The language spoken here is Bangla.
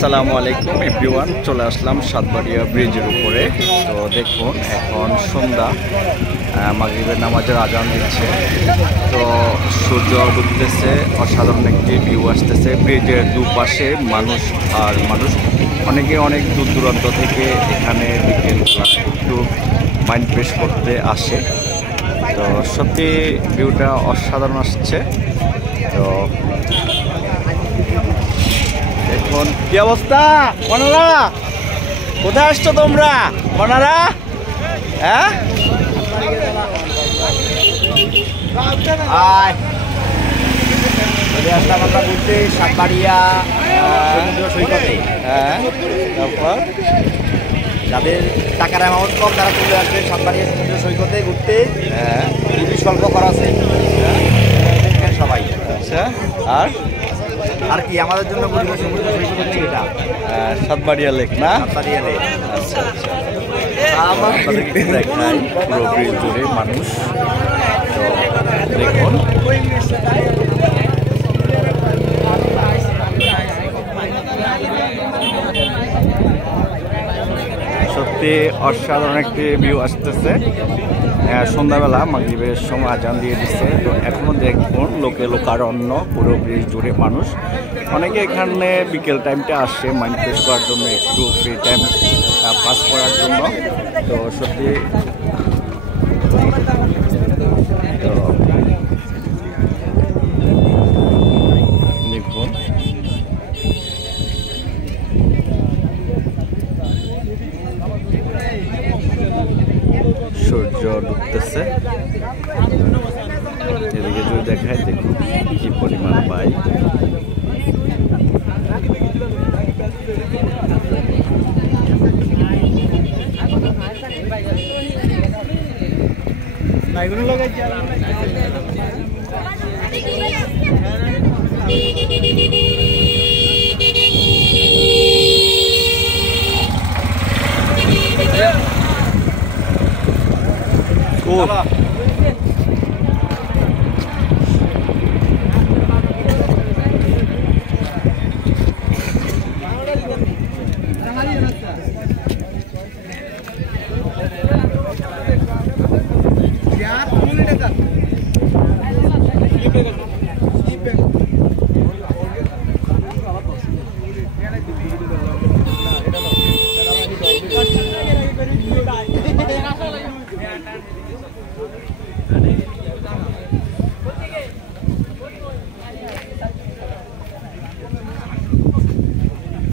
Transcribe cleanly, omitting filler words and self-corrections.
আসসালামু আলাইকুম এভরিওয়ান, চলে আসলাম সাতবাড়িয়া ব্রিজের উপরে। তো দেখুন এখন সন্ধ্যা, মাগরিবের নামাজের আজান দিচ্ছে। তো সূর্য ডুবতেছে, অসাধারণ একটি ভিউ আসতেছে। ব্রিজের দুপাশে মানুষ আর মানুষ, অনেকে অনেক দূর দূরান্ত থেকে এখানে বিকেল একটু মাইন্ড ফ্রেশ করতে আসে। তো সত্যি ভিউটা অসাধারণ আসছে। তো দেখুন কি অবস্থা। মনারা, কোথায় আসছো তোমরা মনারা? হ্যাঁ, চলে আসলাম আমরা ঘুরতে সাতবাড়িয়া সমুদ্র সৈকতে। হ্যাঁ, তারপর যাদের টাকার অ্যামাউন্ট কম তারা চলে আসবে সাতবাড়িয়া সমুদ্র সৈকতে ঘুরতে। হ্যাঁ, খুবই স্বল্প খরচে সবাই। আচ্ছা, আর কি আমাদের জন্য গরিব সমুদ্র সৈকত হচ্ছে এটা সাতবাড়িয়া লেক না? সাতবাড়িয়া লেক। আচ্ছা আচ্ছা, আপনাদেরকে দেখাই পুরো ব্রিজ জুড়ে মানুষ। তো দেখুন সত্যি অসাধারণ একটি ভিউ আসতেছে। সন্ধ্যাবেলা মাগরিবের সময় আজান দিয়ে দিচ্ছে। তো এখনও দেখুন লোকে লোকারণ্য, পুরো ব্রিজ জুড়ে মানুষ। অনেকে এখানে বিকেল টাইমটা আসে মাইন্ড ফ্রেশ করার জন্য, একটু ফ্রি টাইম পাস করার জন্য। তো সত্যি তো